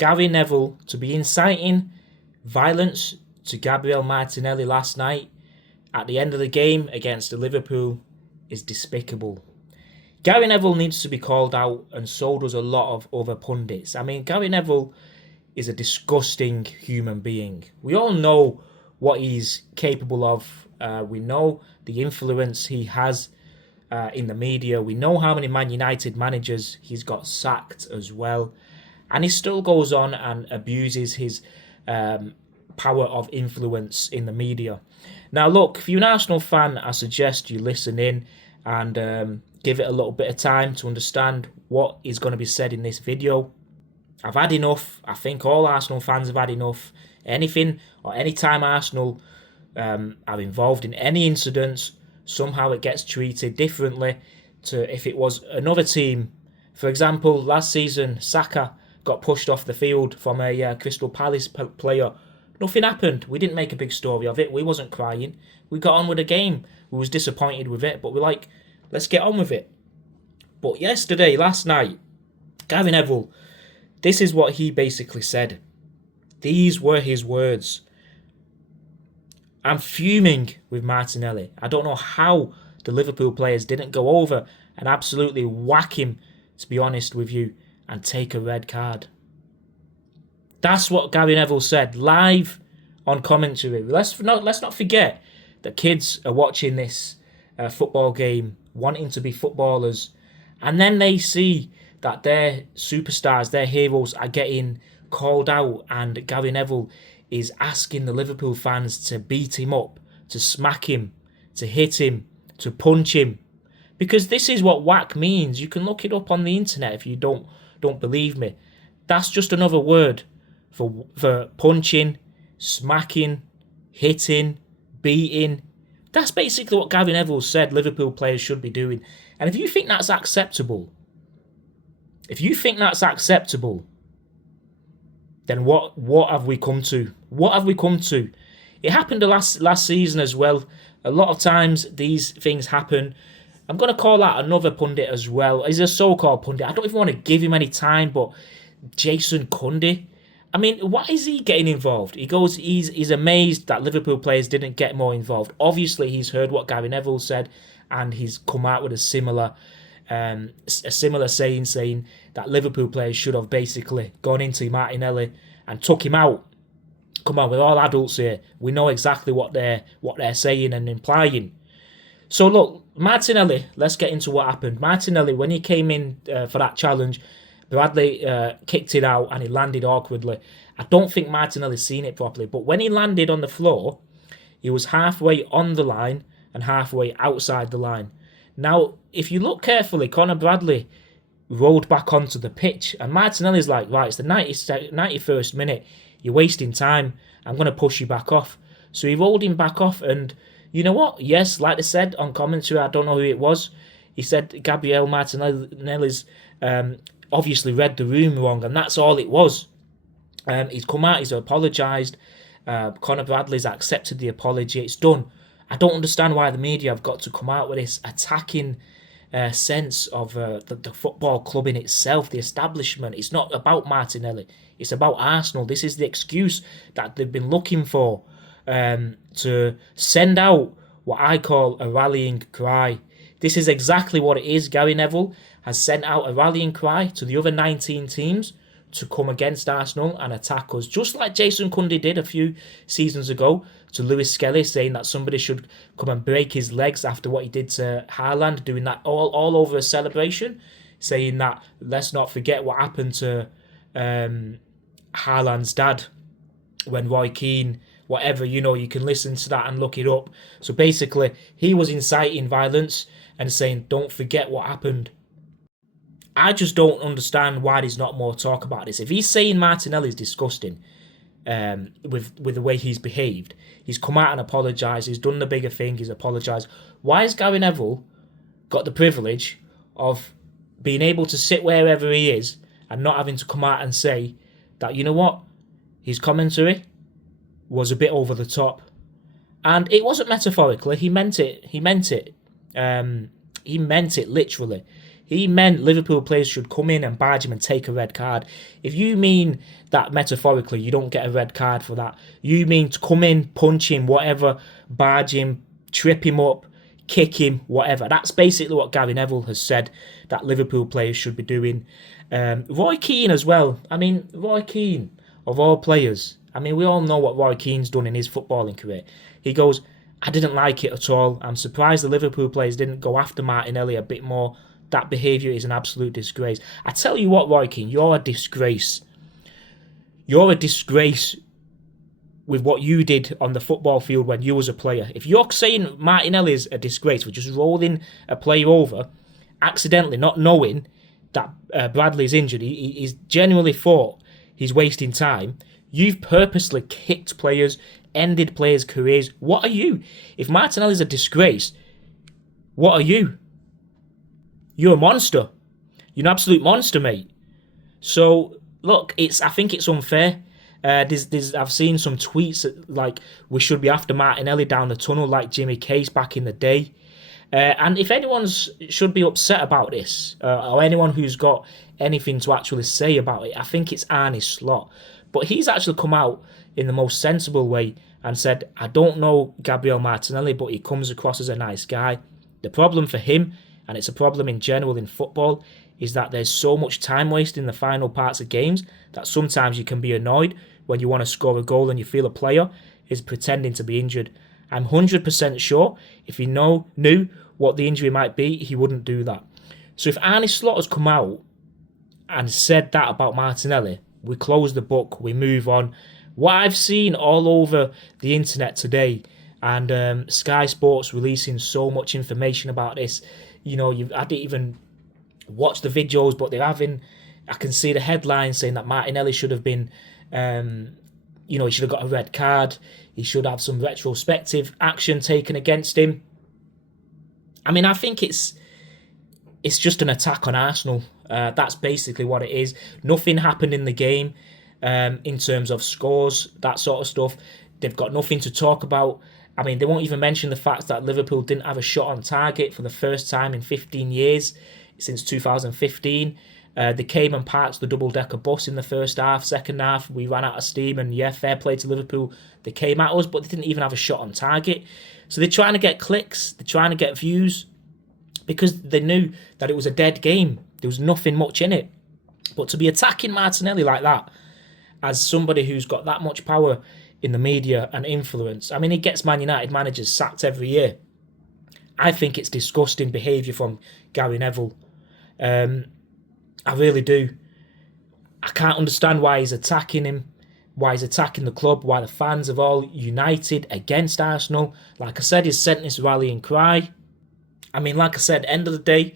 Gary Neville to be inciting violence to Gabriel Martinelli last night at the end of the game against Liverpool is despicable. Gary Neville needs to be called out, and so does a lot of other pundits. I mean, Gary Neville is a disgusting human being. We all know what he's capable of. We know the influence he has in the media. We know how many Man United managers he's got sacked as well. And he still goes on and abuses his power of influence in the media. Now, look, if you're an Arsenal fan, I suggest you listen in and give it a little bit of time to understand what is going to be said in this video. I've had enough. I think all Arsenal fans have had enough. Anything or any time Arsenal are involved in any incidents, somehow it gets treated differently to if it was another team. For example, last season, Saka got pushed off the field from a Crystal Palace player. Nothing happened. We didn't make a big story of it. We wasn't crying. We got on with the game. We was disappointed with it, but we're like, let's get on with it. But last night, Gary Neville, this is what he basically said. These were his words. I'm fuming with Martinelli. I don't know how the Liverpool players didn't go over and absolutely whack him, to be honest with you, and take a red card. That's what Gary Neville said live on commentary. Let's not forget that kids are watching this football game, wanting to be footballers, and then they see that their superstars, their heroes are getting called out, and Gary Neville is asking the Liverpool fans to beat him up, to smack him, to hit him, to punch him. Because this is what whack means. You can look it up on the internet if you don't believe me. That's just another word for punching, smacking, hitting, beating. That's basically what Gary Neville said Liverpool players should be doing. And if you think that's acceptable, then what have we come to? What have we come to? It happened last season as well. A lot of times these things happen. I'm going to call out another pundit as well. He's a so-called pundit. I don't even want to give him any time, but Jason Cundy. I mean, why is he getting involved? He goes, he's amazed that Liverpool players didn't get more involved. Obviously, he's heard what Gary Neville said, and he's come out with a similar saying that Liverpool players should have basically gone into Martinelli and took him out. Come on, we're all adults here. We know exactly what they're saying and implying. So look, Martinelli, let's get into what happened. Martinelli, when he came in for that challenge, Bradley kicked it out and he landed awkwardly. I don't think Martinelli's seen it properly, but when he landed on the floor, he was halfway on the line and halfway outside the line. Now, if you look carefully, Conor Bradley rolled back onto the pitch, and Martinelli's like, right, it's the 91st minute, you're wasting time, I'm going to push you back off. So he rolled him back off, and you know what? Yes, like I said on commentary, I don't know who it was, he said Gabriel Martinelli's obviously read the room wrong, and that's all it was. He's come out, he's apologised, Conor Bradley's accepted the apology, it's done. I don't understand why the media have got to come out with this attacking sense of the football club in itself, the establishment. It's not about Martinelli. It's about Arsenal. This is the excuse that they've been looking for to send out what I call a rallying cry. This is exactly what it is. Gary Neville has sent out a rallying cry to the other 19 teams to come against Arsenal and attack us, just like Jason Cundy did a few seasons ago to Lewis Skelly, saying that somebody should come and break his legs after what he did to Haaland, doing that all over a celebration, saying that let's not forget what happened to Haaland's dad when Roy Keane, whatever, you can listen to that and look it up. So basically, he was inciting violence and saying, don't forget what happened. I just don't understand why there's not more talk about this. If he's saying Martinelli's disgusting with the way he's behaved, he's come out and apologised, he's done the bigger thing, he's apologised. Why has Gary Neville got the privilege of being able to sit wherever he is and not having to come out and say that, you know what, his commentary was a bit over the top? And it wasn't metaphorically, he meant it. He meant it literally. He meant Liverpool players should come in and barge him and take a red card. If you mean that metaphorically, you don't get a red card for that. You mean to come in, punch him, whatever, barge him, trip him up, kick him, whatever. That's basically what Gary Neville has said that Liverpool players should be doing. Roy Keane as well. I mean, Roy Keane, of all players, I mean, we all know what Roy Keane's done in his footballing career. He goes, I didn't like it at all. I'm surprised the Liverpool players didn't go after Martinelli a bit more. That behaviour is an absolute disgrace. I tell you what, Roy Keane, you're a disgrace. You're a disgrace with what you did on the football field when you was a player. If you're saying Martinelli is a disgrace for just rolling a player over, accidentally, not knowing that Bradley's injured, he's genuinely thought he's wasting time. You've purposely kicked players, ended players' careers. What are you? If Martinelli's a disgrace, what are you? You're a monster. You're an absolute monster, mate. So, look, I think it's unfair. I've seen some tweets like we should be after Martinelli down the tunnel like Jimmy Case back in the day. And if anyone should be upset about this, or anyone who's got anything to actually say about it, I think it's Arne Slot. But he's actually come out in the most sensible way and said, I don't know Gabriel Martinelli, but he comes across as a nice guy. The problem for him, and it's a problem in general in football, is that there's so much time waste in the final parts of games that sometimes you can be annoyed when you want to score a goal and you feel a player is pretending to be injured. I'm 100% sure if he knew what the injury might be, he wouldn't do that. So if Arne Slot has come out and said that about Martinelli, we close the book, we move on. What I've seen all over the internet today, and Sky Sports releasing so much information about this, I didn't even watch the videos, but I can see the headline saying that Martinelli should have been, he should have got a red card. He should have some retrospective action taken against him. I mean, I think it's just an attack on Arsenal. That's basically what it is. Nothing happened in the game in terms of scores, that sort of stuff. They've got nothing to talk about. I mean, they won't even mention the fact that Liverpool didn't have a shot on target for the first time in 15 years, since 2015. They came and parked the double-decker bus in the first half. Second half, we ran out of steam, and yeah, fair play to Liverpool. They came at us, but they didn't even have a shot on target. So they're trying to get clicks, they're trying to get views, because they knew that it was a dead game. There was nothing much in it. But to be attacking Martinelli like that, as somebody who's got that much power in the media and influence, I mean, he gets Man United managers sacked every year. I think it's disgusting behaviour from Gary Neville. I really do. I can't understand why he's attacking him, why he's attacking the club, why the fans have all united against Arsenal. Like I said, he's sent this rallying cry. I mean, like I said, end of the day,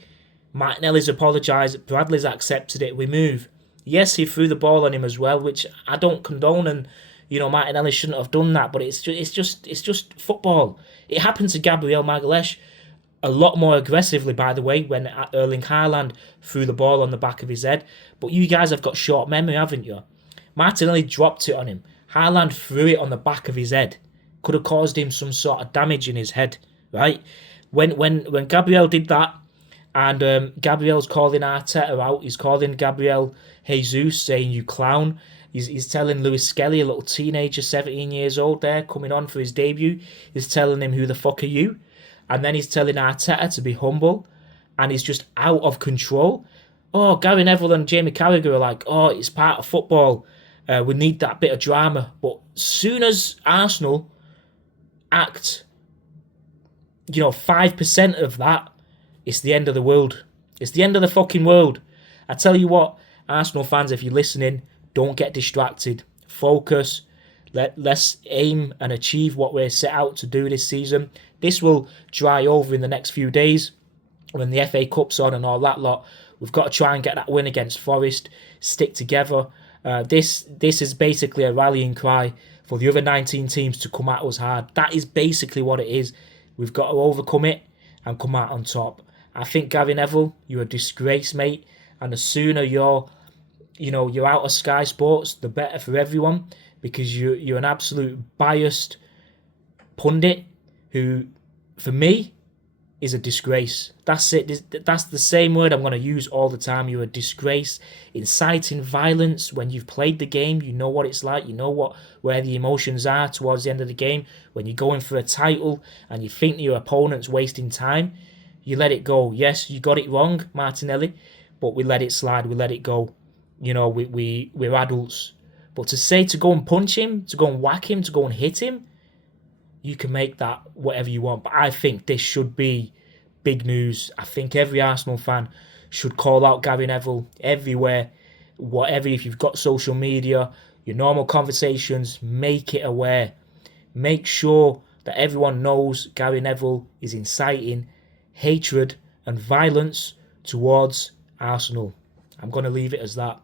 Martinelli's apologised, Bradley's accepted it, we move. Yes, he threw the ball on him as well, which I don't condone, and Martinelli shouldn't have done that, but it's just football. It happened to Gabriel Magalhaes a lot more aggressively, by the way, when Erling Haaland threw the ball on the back of his head. But you guys have got short memory, haven't you? Martinelli dropped it on him. Haaland threw it on the back of his head. Could have caused him some sort of damage in his head, right? When Gabriel did that, and Gabriel's calling Arteta out, he's calling Gabriel Jesus, saying, you clown. He's telling Lewis Skelly, a little teenager, 17 years old there, coming on for his debut, he's telling him, who the fuck are you? And then he's telling Arteta to be humble, and he's just out of control. Oh, Gary Neville and Jamie Carragher are like, oh, it's part of football. We need that bit of drama. But soon as Arsenal act, 5% of that, it's the end of the world. It's the end of the fucking world. I tell you what, Arsenal fans, if you're listening, don't get distracted. Focus. Let's aim and achieve what we're set out to do this season. This will dry over in the next few days when the FA Cup's on and all that lot. We've got to try and get that win against Forest. Stick together. This is basically a rallying cry for the other 19 teams to come at us hard. That is basically what it is. We've got to overcome it and come out on top. I think, Gary Neville, you're a disgrace, mate. And the sooner you're out of Sky Sports, the better for everyone, because you're an absolute biased pundit who, for me, is a disgrace. That's it. That's the same word I'm going to use all the time. You're a disgrace. Inciting violence when you've played the game, you know what it's like. You know where the emotions are towards the end of the game. When you're going for a title and you think your opponent's wasting time, you let it go. Yes, you got it wrong, Martinelli, but we let it slide. We let it go. We're adults. But to go and punch him, to go and whack him, to go and hit him, you can make that whatever you want. But I think this should be big news. I think every Arsenal fan should call out Gary Neville everywhere. Whatever, if you've got social media, your normal conversations, make it aware. Make sure that everyone knows Gary Neville is inciting hatred and violence towards Arsenal. I'm going to leave it as that.